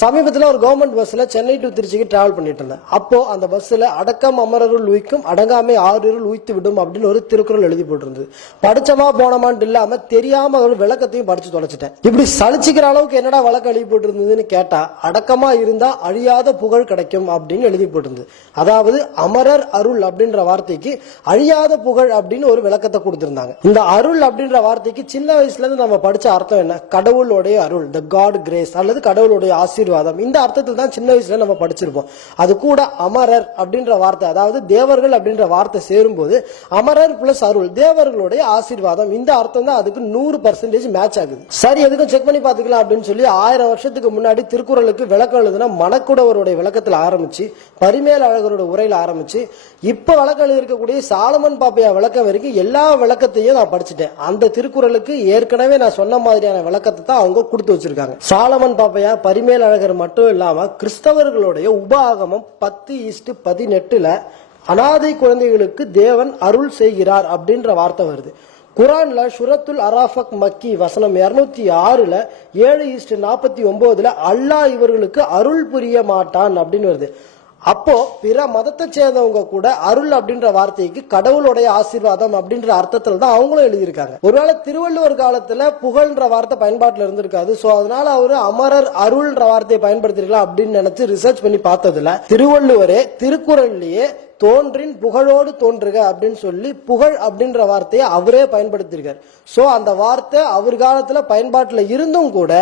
சமீபத்தில் ஒரு கவர்மெண்ட் பஸ்ல சென்னை டு திருச்சிக்கு டிராவல் பண்ணிட்டு இருந்தேன். அப்போ அந்த பஸ்ல அடக்கம் அமரருள் உய்க்கும் அடங்காமை ஆறுருள் உய்த்து விடும் அப்படின்னு ஒரு திருக்குறள் எழுதி போட்டிருந்தது. படிச்சமா போனமான்னு இல்லாம தெரியாம ஒரு விளக்கத்தையும் படிச்சு தொலைச்சிட்டேன். இப்படி சலிச்சுக்கிற அளவுக்கு என்னடா விளக்கம் எழுதி போட்டிருந்ததுன்னு கேட்டா, அடக்கமா இருந்தா அழியாத புகழ் கிடைக்கும் அப்படின்னு எழுதி போட்டிருந்தது. அதாவது அமரர் அருள் அப்படின்ற வார்த்தைக்கு அழியாத புகழ் அப்படின்னு ஒரு விளக்கத்தை கொடுத்திருந்தாங்க. இந்த அருள் அப்படின்ற வார்த்தைக்கு சின்ன வயசுல இருந்து நம்ம படிச்ச அர்த்தம் என்ன? கடவுளுடைய அருள், த காட் கிரேஸ் அல்லது கடவுளுடைய ஆசீர்வாதம். இந்த அர்த்தத்தில் தான் சின்ன வயசுல நம்ம படிச்சிருப்போம். அது கூட அமரர் அப்படின்ற வார்த்தை, அதாவது தேவர்கள் அப்படின்ற வார்த்தை சேரும்போது அமரர் பிளஸ் அருள், தேவர்களுடைய ஆசீர்வாதம், இந்த அர்த்தம் தான் அதுக்கு 100% மேட்ச் ஆகுது. சரி, எதுக்கும் செக் பண்ணி பாத்துக்கலாம் அப்படின்னு சொல்லி 1000 வருஷத்துக்கு முன்னாடி திருக்குறளுக்கு விளக்கம் எழுதுனா மணக்குடவருடைய விளக்கத்தில் ஆரம்பிச்சு, பரிமேல் அழகரோட உரையில ஆரம்பிச்சு, இப்ப விளக்கம் எழுதியிருக்கக்கூடிய சாலமன் பாப்பையா விளக்கம் வரைக்கும் எல்லா விளக்கத்தையும் நான் படிச்சுட்டேன். அந்த திருக்குறளுக்கு ஏற்கனவே நான் சொன்ன மாதிரியான விளக்கத்தை தான் அவங்க கொடுத்து வச்சிருக்காங்க. சாலமன் பாப்பையா, பரிமேல் அழகர் மட்டும் இல்லாம கிறிஸ்தவர்களுடைய உபாகமம் 10:18 அனாதை குழந்தைகளுக்கு தேவன் அருள் செய்கிறார் அப்படின்ற வார்த்தை வருது. குரான்ல ஷுரத்துல் அராஃபக் மக்கி வசனம் 206 7:49 அல்லாஹ் இவர்களுக்கு அருள் புரிய மாட்டான் அப்படின்னு வருது. அப்போ பிற மதத்தை சேர்ந்தவங்க கூட அருள் அப்படின்ற வார்த்தைக்கு கடவுளுடைய ஆசீர்வாதம் அப்படின்ற அர்த்தத்துல தான் அவங்களும் எழுதியிருக்காங்க. ஒருவேளை திருவள்ளுவர் காலத்துல புகழ்ன்ற வார்த்தை பயன்பாட்டில் இருந்திருக்காது. சோ அதனால அவரு அமரர் அருள்ன்ற வார்த்தையை பயன்படுத்திருக்கலாம் அப்படின்னு நினைச்சு ரிசர்ச் பண்ணி பார்த்ததுல திருவள்ளுவரே திருக்குறள்லயே தோன்றின் புகழோடு தோன்றுக அப்படின்னு சொல்லி புகழ் அப்படின்ற வார்த்தையை அவரே பயன்படுத்தியிருக்காரு. சோ அந்த வார்த்தை அவர் காலத்துல பயன்பாட்டுல இருந்தும் கூட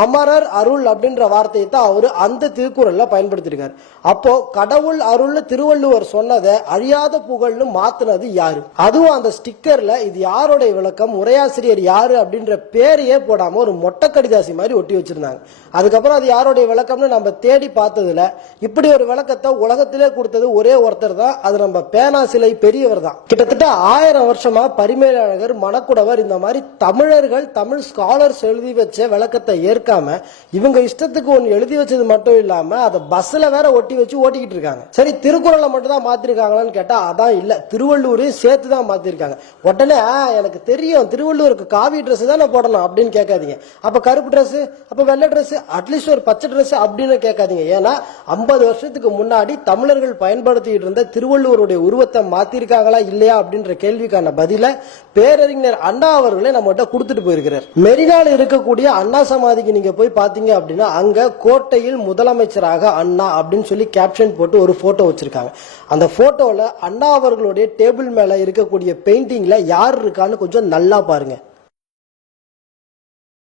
அமரர் அருள் அப்படின்ற வார்த்தையை தான் அவரு அந்த திருக்குறள்ல பயன்படுத்திருக்காரு. அப்போ கடவுள் அருள் திருவள்ளுவர் சொன்னதை அழியாத புகழ்னு மாத்தினது யாரு? அதுவும் அந்த ஸ்டிக்கர்ல இது யாருடைய விளக்கம், உரையாசிரியர் யாரு அப்படின்ற பேரையே போடாம ஒரு மொட்டை கடிதாசி மாதிரி ஒட்டி வச்சிருந்தாங்க. அதுக்கப்புறம் அது யாருடைய விளக்கம்னு நம்ம தேடி பார்த்ததுல இப்படி ஒரு விளக்கத்தை உலகத்திலே கொடுத்தது ஒரே ஒருத்தர் தான். அது நம்ம பேனா சிலை பெரியவர் தான். கிட்டத்தட்ட 1000 வருஷமா பரிமேலழகர், மணக்குடவர் இந்த மாதிரி தமிழர்கள், தமிழ் ஸ்காலர்ஸ் எழுதி வச்ச விளக்கத்தை ஏற்காம இவங்க இஷ்டத்துக்கு ஒன்னு எழுதி வச்சது மட்டும் இல்லாம அதை பஸ்ல வேற ஒட்டி வச்சு ஓட்டிக்கிட்டு இருக்காங்க. சரி, திருக்குறளை மட்டும் தான் மாத்திருக்காங்களான்னு கேட்டா அதான் இல்ல, திருவள்ளுவரையும் சேர்த்து தான் மாத்திருக்காங்க. உடனே எனக்கு தெரியும் திருவள்ளுவருக்கு காவி ட்ரெஸ் தானே போடணும் அப்படின்னு கேட்காதீங்க. அப்ப கருப்பு ட்ரெஸ், அப்ப வெள்ளை ட்ரெஸ், அட்லீஸ்ட் ஒரு பச்சை ட்ரெஸ் அப்படின்னு கேட்காதீங்க. ஏன்னா 50 வருஷத்துக்கு முன்னாடி தமிழர்கள் பயன்படுத்திட்டு இருந்த திருவள்ளுவருடைய உருவத்தை மாத்திருக்காங்களா இல்லையா அப்படின்ற கேள்விக்கான பதில பேரறிஞர் அண்ணா அவர்களே நம்மகிட்ட கொடுத்துட்டு போயிருக்கிறார். மெரினால இருக்கக்கூடிய அண்ணா சமாதிக்கு நீங்க போய் பாத்தீங்க அப்படின்னா அங்க கோட்டையில் முதலமைச்சராக அண்ணா அப்படின்னு சொல்லி கேப்ஷன் போட்டு ஒரு போட்டோ வச்சிருக்காங்க. அந்த போட்டோல அண்ணா அவர்களுடைய டேபிள் மேல இருக்கக்கூடிய பெயிண்டிங்ல யார் இருக்கான்னு கொஞ்சம் நல்லா பாருங்க.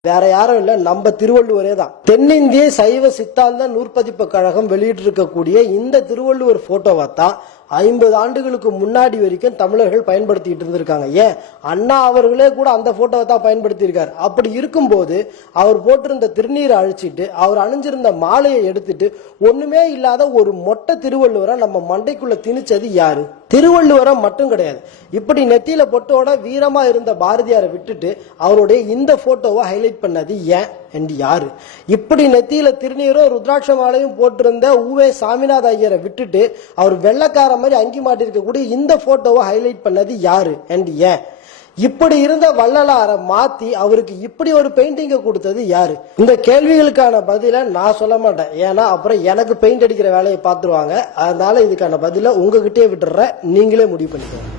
வேற யாரும் இல்ல, நம்ம திருவள்ளுவரே தான். தென்னிந்திய சைவ சித்தாந்த நூற்பதிப்பு கழகம் வெளியிட்டு இருக்கக்கூடிய இந்த திருவள்ளுவர் போட்டோவை தான் 50 ஆண்டுகளுக்கு முன்னாடி வரைக்கும் தமிழர்கள் பயன்படுத்திட்டு இருந்திருக்காங்க. ஏன், அண்ணா அவர்களே கூட அந்த போட்டோவை தான் பயன்படுத்தி இருக்காரு. அப்படி இருக்கும்போது அவர் போட்டிருந்த திருநீரை அழிச்சிட்டு அவர் அணிஞ்சிருந்த மாலையை எடுத்துட்டு ஒண்ணுமே இல்லாத ஒரு மொட்டை திருவள்ளுவரை நம்ம மண்டைக்குள்ள திணிச்சது யாரு? திருவள்ளுவரை மட்டும் கிடையாது, இப்படி நெத்தியில பொட்டோட வீரமா இருந்த பாரதியாரை விட்டுட்டு அவருடைய இந்த போட்டோவை ஹைலைட் பண்ணது ஏன் and யாரு? இப்படி நெத்தியில திருநீரும் ருத்ராட்ச மாலையும் போட்டிருந்த ஊவே சாமிநாத ஐயரை விட்டுட்டு அவர் வெள்ளக்கார மாதிரி அங்கி மாட்டிருக்கக்கூடிய இந்த போட்டோவை ஹைலைட் பண்ணது யாரு and ஏன்? இப்படி இருந்த வள்ளலாரை மாத்தி அவருக்கு இப்படி ஒரு பெயிண்டிங்க கொடுத்தது யாரு? இந்த கேள்விகளுக்கான பதில நான் சொல்ல மாட்டேன். ஏன்னா அப்புறம் எனக்கு பெயிண்ட் அடிக்கிற வேலையை பார்த்துருவாங்க. அதனால இதுக்கான பதில உங்ககிட்டயே விட்டுற, நீங்களே முடிவு பண்ணிக்கோங்க.